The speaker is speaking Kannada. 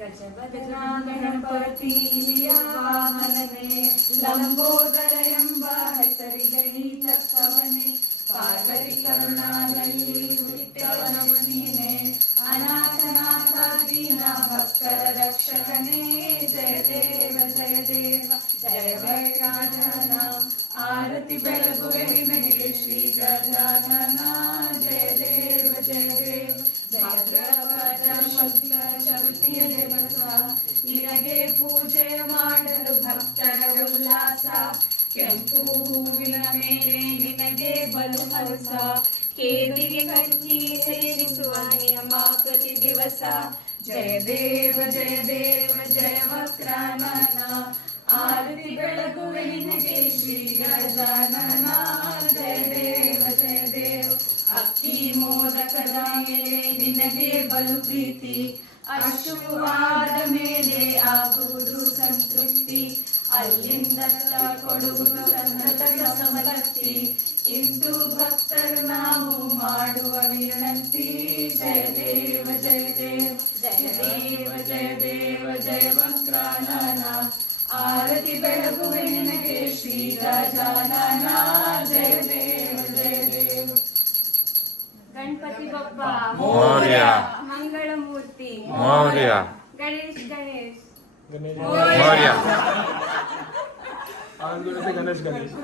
ಗಜವದನ ಗಣಪತಿ ಇಲಿಯ ವಾಹನನೇ, ಲಂಬೋದರ ಎಂಬ ಹೆಸರಿಗೆ ನೀತಕ್ಕವನೇ, ಪಾರ್ವತಿ ಕರುಣಾದಲ್ಲಿ ಹುಟ್ಟಿದವನು ನೀನೇ, ಅನಾಥನಾಥ ದೀನ ಭಕ್ತರ ರಕ್ಷಕನೇ, ಜಯ ದೇವ ಜಯ ದೇವ ಜಯ ಗಜಾನನ, ಆರತಿ ಬೆಳಗುವೆ ನಿನಗೆ ಶ್ರೀ ಗಜಾನನ, ಜಯ ದೇವ ಜಯ ದೇವ ಭಾದ್ರಪದ ಶುಕ್ಲ ಚತುರ್ಥಿಯ ದಿವಸ ನಿನಗೆ ಪೂಜೆ ಮಾಡಲು ಭಕ್ತರ ಉಲ್ಲಾಸ, ಕೆಂಪು ಹೂವಿನ ಮೇಲೆ ನಿನಗೆ ಬಲು ಹರ್ಷ, ಕೇದಿಗೆ ಕಕ್ಕಿ ಸೇರಿಸುವ ನಿಯಮ ಪ್ರತಿ ದಿವಸ, ಜಯ ದೇವ ಜಯ ದೇವ ಜಯ ವಕ್ರನನ, ಆರತಿ ಬೆಳಗುವೆ ನಿನಗೆ ಶ್ರೀ ಗಜಾನನ, ಜಯ ದೇವ ಜಯ ದೇವ ಅಕ್ಕಿ ಮೋದಕದ ಮೇಲೆ ನಿನಗೆ ಬಲು ಪ್ರೀತಿ, ಅಶುವಾದ ಮೇಲೆ ಆಗುವುದು ಸಂತೃಪ್ತಿ, ಅಲ್ಲಿಂದ ಕೊಡುವುದು ಸಂತತ ಸಂಪತ್ತಿ, ಇಂದು ಭಕ್ತರು ನಾವು ಮಾಡುವ ವಿನಂತಿ, ಜಯ ದೇವ ಜಯ ದೇವ ಜಯ ದೇವ ಜಯ ದೇವ ಜಯ ವಕ್ರನನ, ಆರತಿ ಬೆಳಗುವೆ ನಿನಗೆ ಶ್ರೀ ಗಜಾನನ, ಜಯ ದೇವ ಜಯ ದೇವ ಗಣಪತಿ ಬಪ್ಪ ಮೋರ್ಯ, ಮಂಗಳ ಮೂರ್ತಿ ಮೋರ್ಯ, ಗಣೇಶ್ ಗಣೇಶ್ ಮೋರ್ಯ. ಗಣೇಶ್ ಗಣೇಶ್